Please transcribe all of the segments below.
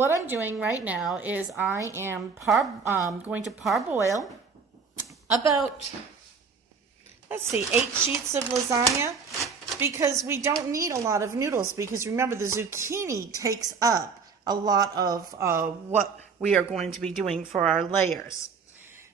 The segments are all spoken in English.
What I'm doing right now is I am going to parboil about, let's see, 8 sheets of lasagna, because we don't need a lot of noodles, because remember the zucchini takes up a lot of what we are going to be doing for our layers.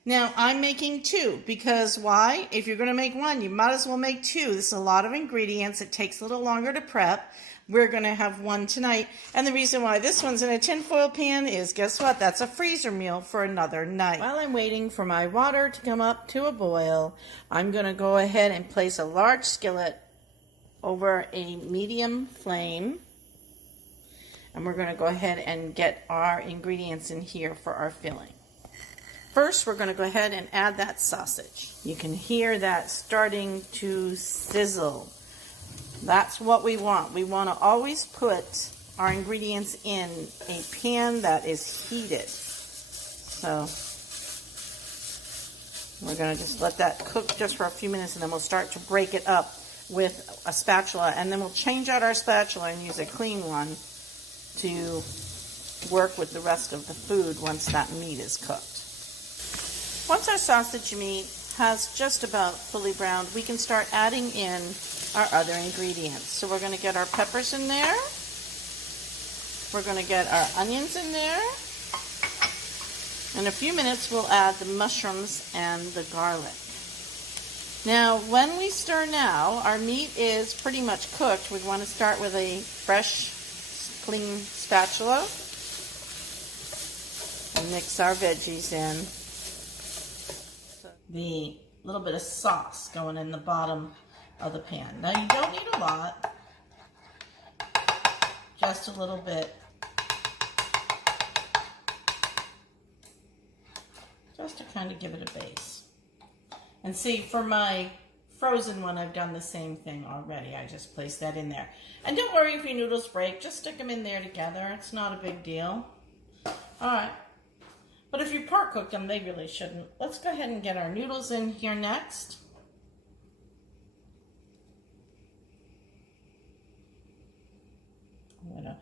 Now I'm making 2 because why? If you're going to make 1, you might as well make 2. This is a lot of ingredients. It takes a little longer to prep. We're going to have 1 tonight. And the reason why this one's in a tinfoil pan is, guess what? That's a freezer meal for another night. While I'm waiting for my water to come up to a boil, I'm going to go ahead and place a large skillet over a medium flame. And we're going to go ahead and get our ingredients in here for our filling. First, we're going to go ahead and add that sausage. You can hear that starting to sizzle. That's what we want. We want to always put our ingredients in a pan that is heated. So we're going to just let that cook just for a few minutes, and then we'll start to break it up with a spatula. And then we'll change out our spatula and use a clean one to work with the rest of the food once that meat is cooked. Once our sausage meat has just about fully browned, we can start adding in our other ingredients. So we're going to get our peppers in there. We're going to get our onions in there. In a few minutes, we'll add the mushrooms and the garlic. Now, when we stir now, our meat is pretty much cooked. We want to start with a fresh, clean spatula and mix our veggies in. The little bit of sauce going in the bottom of the pan. Now you don't need a lot, just a little bit, just to kind of give it a base. And see, for my frozen one, I've done the same thing already. I just placed that in there. And don't worry if your noodles break, just stick them in there together. It's not a big deal. All right. But if you part cook them, they really shouldn't. Let's go ahead and get our noodles in here next. I'm going to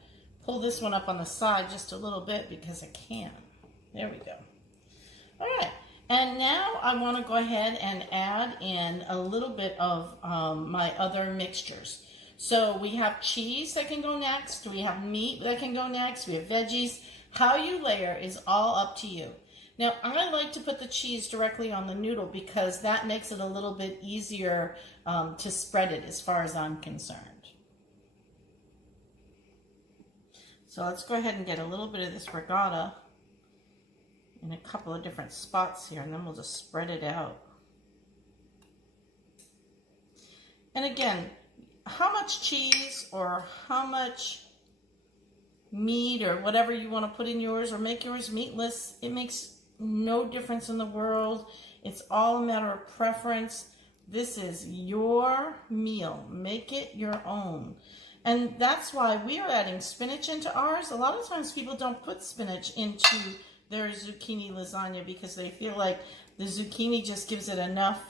pull this one up on the side just a little bit because I can. There we go. All right. And now I want to go ahead and add in a little bit of my other mixtures. So we have cheese that can go next. We have meat that can go next. We have veggies. How you layer is all up to you. Now, I like to put the cheese directly on the noodle because that makes it a little bit easier to spread it as far as I'm concerned. So let's go ahead and get a little bit of this regatta in a couple of different spots here, and then we'll just spread it out. And again, how much cheese or how much meat or whatever you want to put in yours, or make yours meatless, it makes no difference in the world. It's all a matter of preference. This is your meal. Make it your own. And that's why we are adding spinach into ours. A lot of times people don't put spinach into their zucchini lasagna because they feel like the zucchini just gives it enough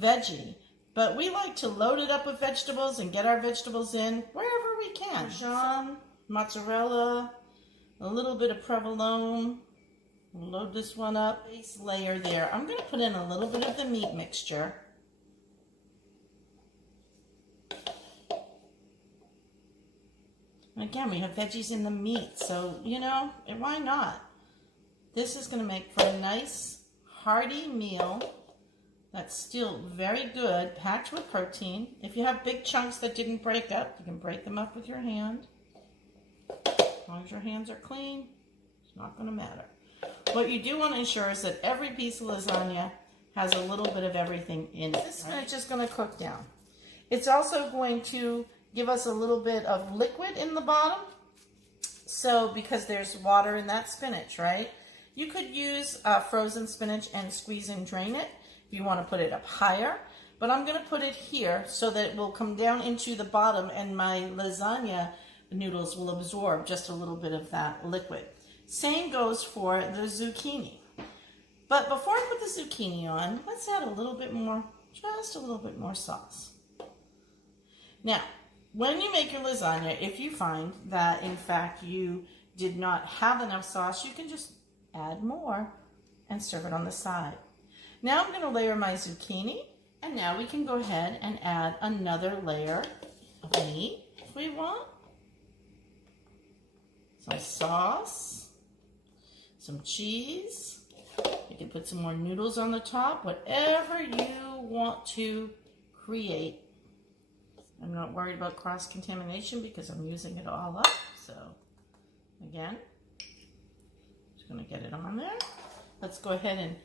veggie. But we like to load it up with vegetables and get our vegetables in wherever we can. Parmesan, mozzarella, a little bit of provolone. Load this one up. Base layer there. I'm going to put in a little bit of the meat mixture. And again, we have veggies in the meat, so, you know, why not? This is going to make for a nice, hearty meal that's still very good, packed with protein. If you have big chunks that didn't break up, you can break them up with your hand. As long as your hands are clean, it's not going to matter. What you do want to ensure is that every piece of lasagna has a little bit of everything in it. This spinach is going to cook down. It's also going to give us a little bit of liquid in the bottom. So, because there's water in that spinach, right? You could use frozen spinach and squeeze and drain it if you want to put it up higher. But I'm going to put it here so that it will come down into the bottom and my lasagna noodles will absorb just a little bit of that liquid. Same goes for the zucchini. But before I put the zucchini on, let's add a little bit more, just a little bit more sauce. Now, when you make your lasagna, if you find that, in fact, you did not have enough sauce, you can just add more and serve it on the side. Now I'm going to layer my zucchini, and now we can go ahead and add another layer of meat if we want. Some sauce, some cheese. You can put some more noodles on the top, whatever you want to create. I'm not worried about cross-contamination because I'm using it all up. So again, just going to get it on there. Let's go ahead and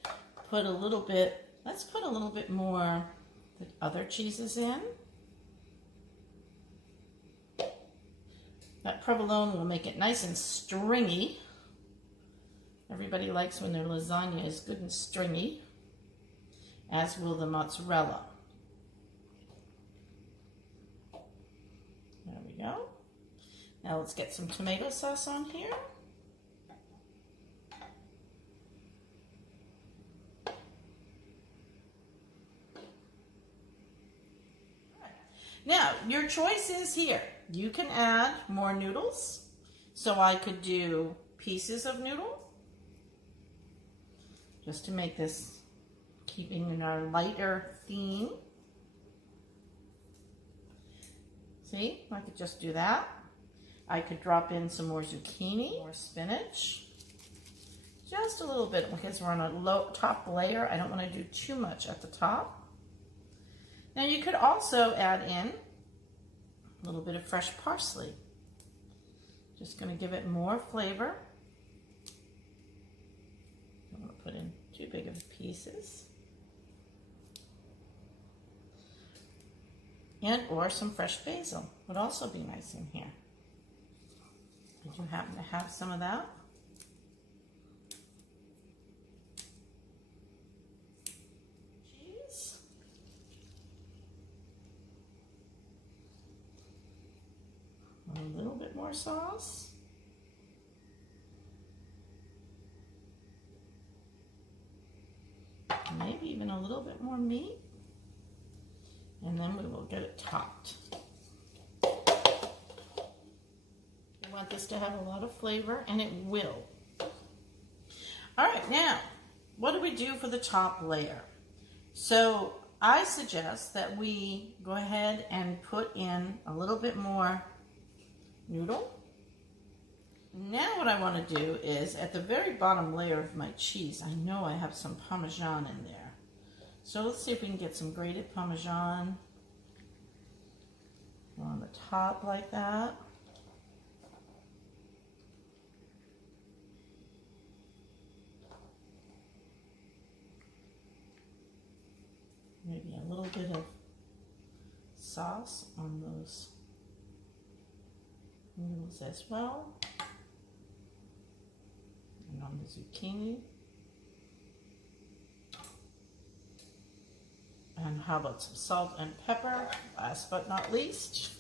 put a little bit, let's put a little bit more the other cheeses in. That provolone will make it nice and stringy. Everybody likes when their lasagna is good and stringy, as will the mozzarella. There we go. Now let's get some tomato sauce on here. Now, your choice is here. You can add more noodles. So I could do pieces of noodle, just to make this keeping in our lighter theme. See, I could just do that. I could drop in some more zucchini, more spinach. Just a little bit, because we're on a low top layer. I don't want to do too much at the top. Now you could also add in a little bit of fresh parsley. Just going to give it more flavor. Don't want to put in too big of pieces. And or some fresh basil would also be nice in here. Did you happen to have some of that? Cheese. A little bit more sauce. Maybe even a little bit more meat. And then we will get it topped. We want this to have a lot of flavor, and it will. All right, now, what do we do for the top layer? So I suggest that we go ahead and put in a little bit more noodle. Now what I want to do is, at the very bottom layer of my cheese, I know I have some Parmesan in there. So let's see if we can get some grated Parmesan on the top like that. Maybe a little bit of sauce on those noodles as well. And on the zucchini. And how about some salt and pepper, last but not least.